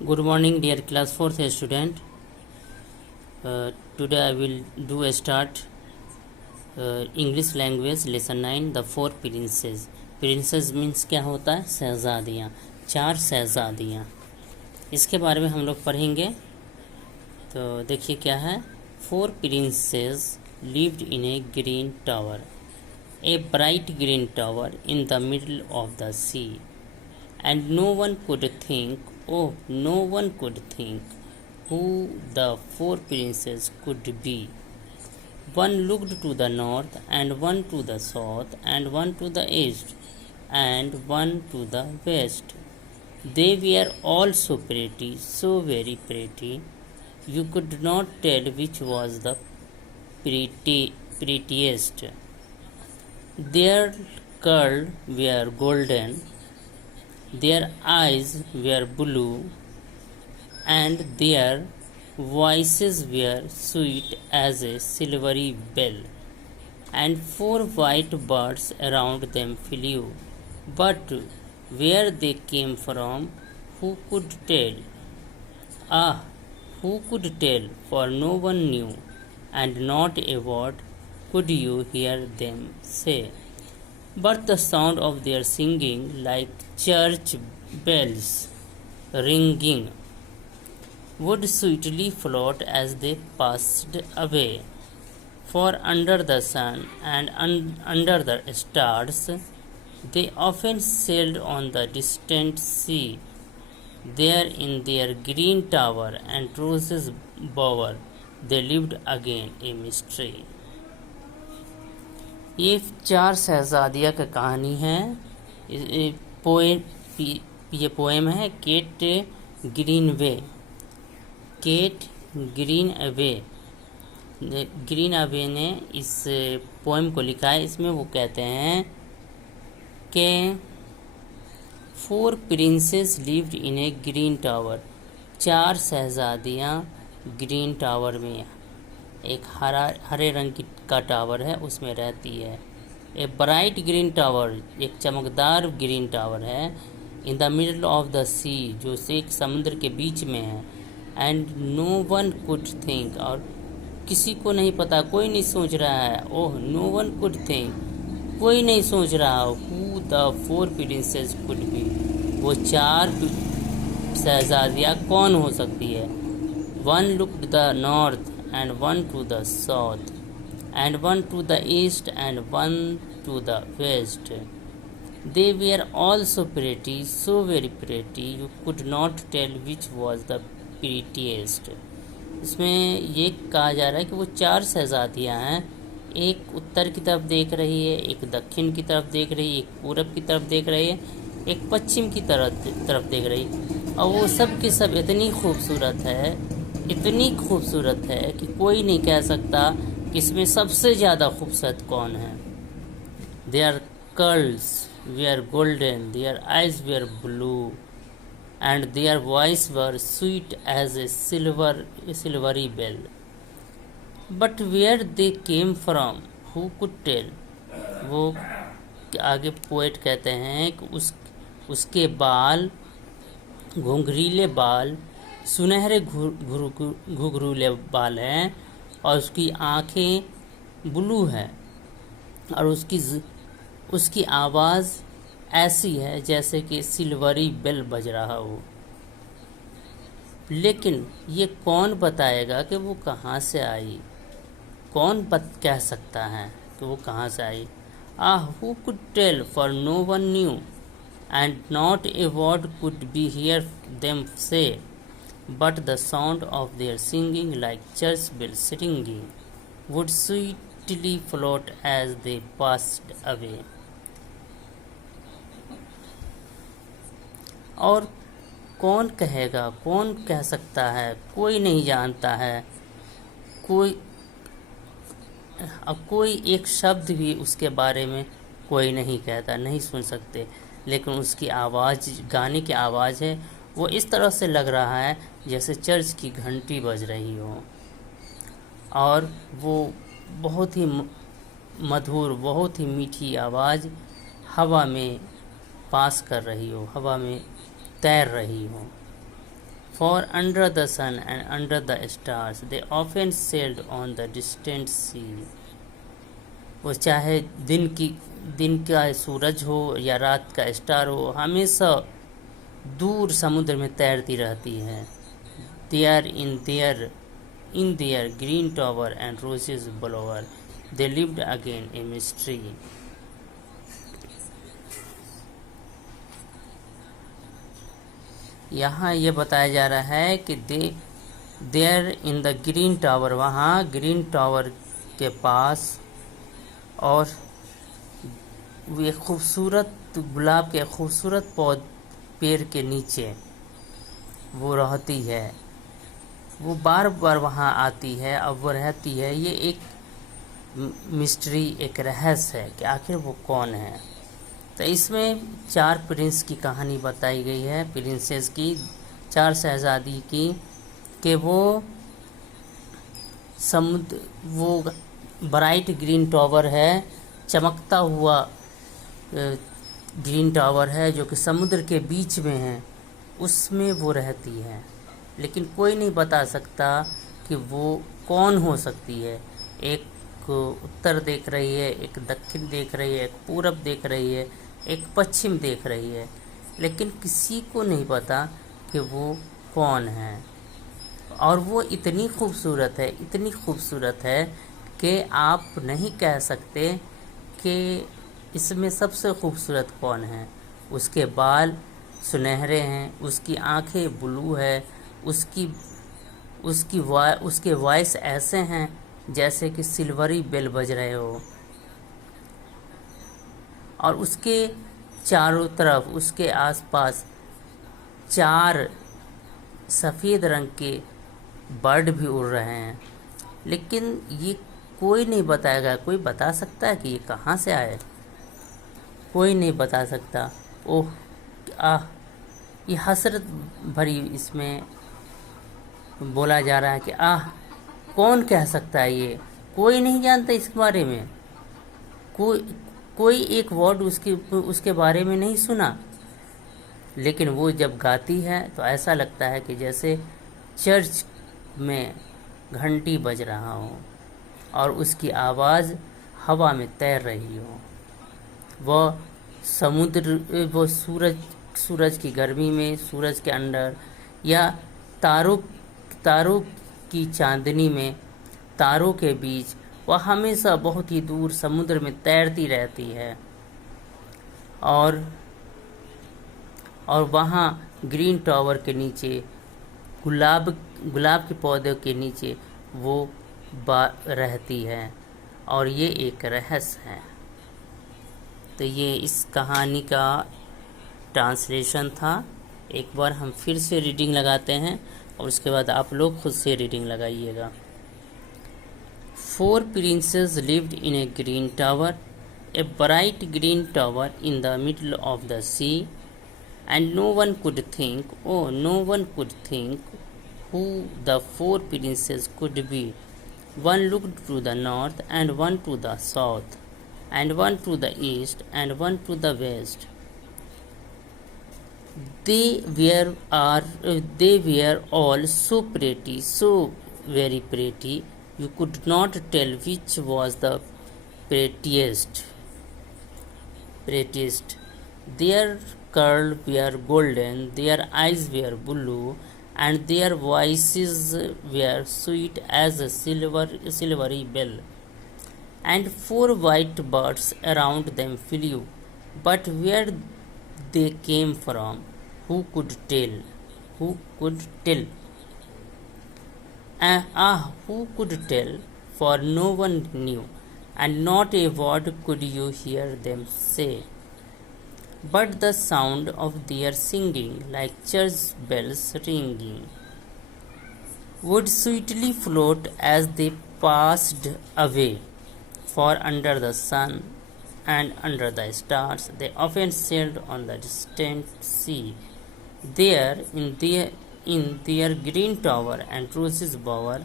Good morning, dear class 4th student. Today I will do a start English language lesson 9 the four princes. Princess means क्या होता है? शहजादियाँ, 4 शहजादियाँ। इसके बारे में हम लोग पढ़ेंगे। तो देखिए क्या है। 4 princes lived in a green tower, a bright green tower in the middle of the sea, and no one could think who the 4 princes could be. One looked to the north, and one to the south, and one to the east, and one to the west. They were all so pretty, so very pretty, you could not tell which was the prettiest. Their curls were golden, their eyes were blue, and their voices were sweet as a silvery bell, and 4 white birds around them flew. But where they came from, who could tell? Ah, who could tell? For no one knew, and not a word could you hear them say. But the sound of their singing, like church bells ringing, would sweetly float as they passed away. For under the sun and under the stars, they often sailed on the distant sea. There in their green tower and roses bower, they lived again a mystery. ये 4 शहजादिया का कहानी है। ये poem है cat Greenway. Cat Greenway ने इस poem को लिखा है। इसमें वो कहते हैं कि 4 princesses lived in a green tower. 4 शहजादियाँ ग्रीन टावर में, एक हरे रंग का टावर है, उसमें रहती है। ए ब्राइट ग्रीन टावर, एक चमकदार ग्रीन टावर है। In the middle of the sea, जो से एक समुद्र के बीच में है। And no one could think, और किसी को नहीं पता, कोई नहीं सोच रहा है। ओह, नो वन कुड थिंक, कोई नहीं सोच रहा who the 4 princess could be, वो 4 शहजादियाँ कौन हो सकती है। One looked the north and one to the south, and one to the east, and one to the west. They were all so pretty, so very pretty, you could not tell which was the prettiest. इसमें ये कहा जा रहा है कि वो 4 शहजादियाँ हैं। एक उत्तर की तरफ देख रही है, एक दक्षिण की तरफ देख रही है, एक पूरब की तरफ देख रही है, एक पश्चिम की तरफ देख रही है। और वो सब की सब इतनी खूबसूरत है कि कोई नहीं कह सकता कि इसमें सबसे ज़्यादा खूबसूरत कौन है। Their curls were golden, their eyes were blue, and their voice were sweet as a silvery bell. But where they came from, who could tell. वो आगे पोएट कहते हैं कि उसके बाल, घुंघरीले बाल, सुनहरे घुंघरूले बाल हैं, और उसकी आँखें ब्लू है, और उसकी आवाज़ ऐसी है जैसे कि सिल्वरी बेल बज रहा हो। लेकिन ये कौन बताएगा कि वो कहाँ से आई? कौन कह सकता है कि वो कहाँ से आई? Who could tell, for no one knew, and not a word could be hear them say. But the sound of their singing, like church bells ringing, would sweetly float as they passed away. और कौन कहेगा, कौन कह सकता है? कोई नहीं जानता है। कोई एक शब्द भी उसके बारे में कोई नहीं कहता, नहीं सुन सकते। लेकिन उसकी आवाज़, गाने की आवाज़ है, वो इस तरह से लग रहा है जैसे चर्च की घंटी बज रही हो, और वो बहुत ही मधुर, बहुत ही मीठी आवाज़ हवा में पास कर रही हो, हवा में तैर रही हो। For under the sun and under the stars they often sailed on the distant sea. वो चाहे दिन का सूरज हो या रात का स्टार हो, हमेशा दूर समुद्र में तैरती रहती है. There in their green tower and roses bower, they lived again a mystery. यहाँ ये बताया जा रहा है कि there in the green tower, वहाँ ग्रीन टावर के पास और वे खूबसूरत गुलाब के खूबसूरत पेड़ के नीचे वो रहती है. वो बार बार वहाँ आती है, अब वो रहती है. ये एक मिस्ट्री, एक रहस्य है कि आखिर वो कौन है. तो इसमें 4 प्रिंस की कहानी बताई गई है, प्रिंसेस की, 4 शहजादी की, कि वो ब्राइट ग्रीन टावर है, चमकता हुआ ग्रीन टावर है जो कि समुद्र के बीच में है, उसमें वो रहती है. लेकिन कोई नहीं बता सकता कि वो कौन हो सकती है. एक उत्तर देख रही है, एक दक्षिण देख रही है, एक पूरब देख रही है, एक पश्चिम देख रही है, लेकिन किसी को नहीं पता कि वो कौन है. और वो इतनी खूबसूरत है कि आप नहीं कह सकते कि इसमें सबसे खूबसूरत कौन है. उसके बाल सुनहरे हैं, उसकी आंखें ब्लू है, उसके वॉइस ऐसे हैं जैसे कि सिल्वरी बेल बज रहे हो, और उसके चारों तरफ, उसके आसपास 4 सफ़ेद रंग के बर्ड भी उड़ रहे हैं. लेकिन ये कोई नहीं बताएगा. कोई बता सकता है कि ये कहाँ से आए? कोई नहीं बता सकता. ओह ये हसरत भरी इसमें बोला जा रहा है कि कौन कह सकता है ये? कोई नहीं जानता इसके बारे में. कोई एक वर्ड उसके बारे में नहीं सुना. लेकिन वो जब गाती है तो ऐसा लगता है कि जैसे चर्च में घंटी बज रहा हो और उसकी आवाज़ हवा में तैर रही हो. वो सूरज की गर्मी में, सूरज के अंदर, या तारों की चांदनी में, तारों के बीच, वह हमेशा बहुत ही दूर समुद्र में तैरती रहती है. और वहाँ ग्रीन टावर के नीचे, गुलाब के पौधे के नीचे वो रहती है. और ये एक रहस्य है. तो ये इस कहानी का ट्रांसलेशन था. एक बार हम फिर से रीडिंग लगाते हैं और उसके बाद आप लोग खुद से रीडिंग लगाइएगा. 4 princes lived in a green tower, a bright green tower in the middle of the sea, and no one could think who the 4 princes could be. One looked to the north, and one to the south, and one to the east, and one to the west. They were all so pretty, so very pretty, you could not tell which was the prettiest. Their curls were golden, their eyes were blue, and their voices were sweet as a silvery bell. And 4 white birds around them flew, but where they came from, who could tell? Who could tell? Who could tell? For no one knew, and not a word could you hear them say, but the sound of their singing, like church bells ringing, would sweetly float as they passed away. For under the sun and under the stars they often sailed on the distant sea. There in their green tower and roses bower,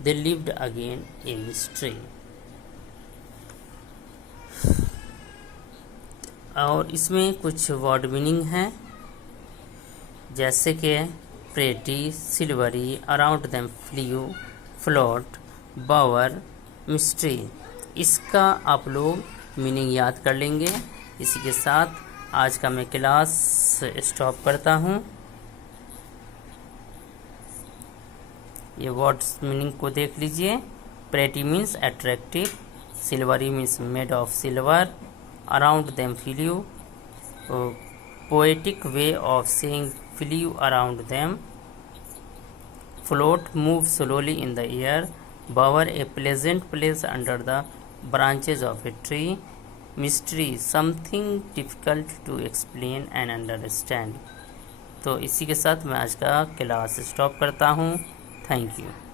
they lived again a mystery. और इसमें कुछ word meaning है, जैसे कि pretty, silvery, around them flew, float, bower, mystery। इसका आप लोग meaning याद कर लेंगे। इसी के साथ आज का मैं क्लास स्टॉप करता हूँ। ये वर्ड्स मीनिंग को देख लीजिए। Pretty means attractive, silvery means made of silver, around them flu, poetic way of saying flu around them, float move slowly in the air, bower a pleasant place under the branches of a tree, mystery something difficult to explain and understand। तो इसी के साथ मैं आज का class stop करता हूँ। Thank you.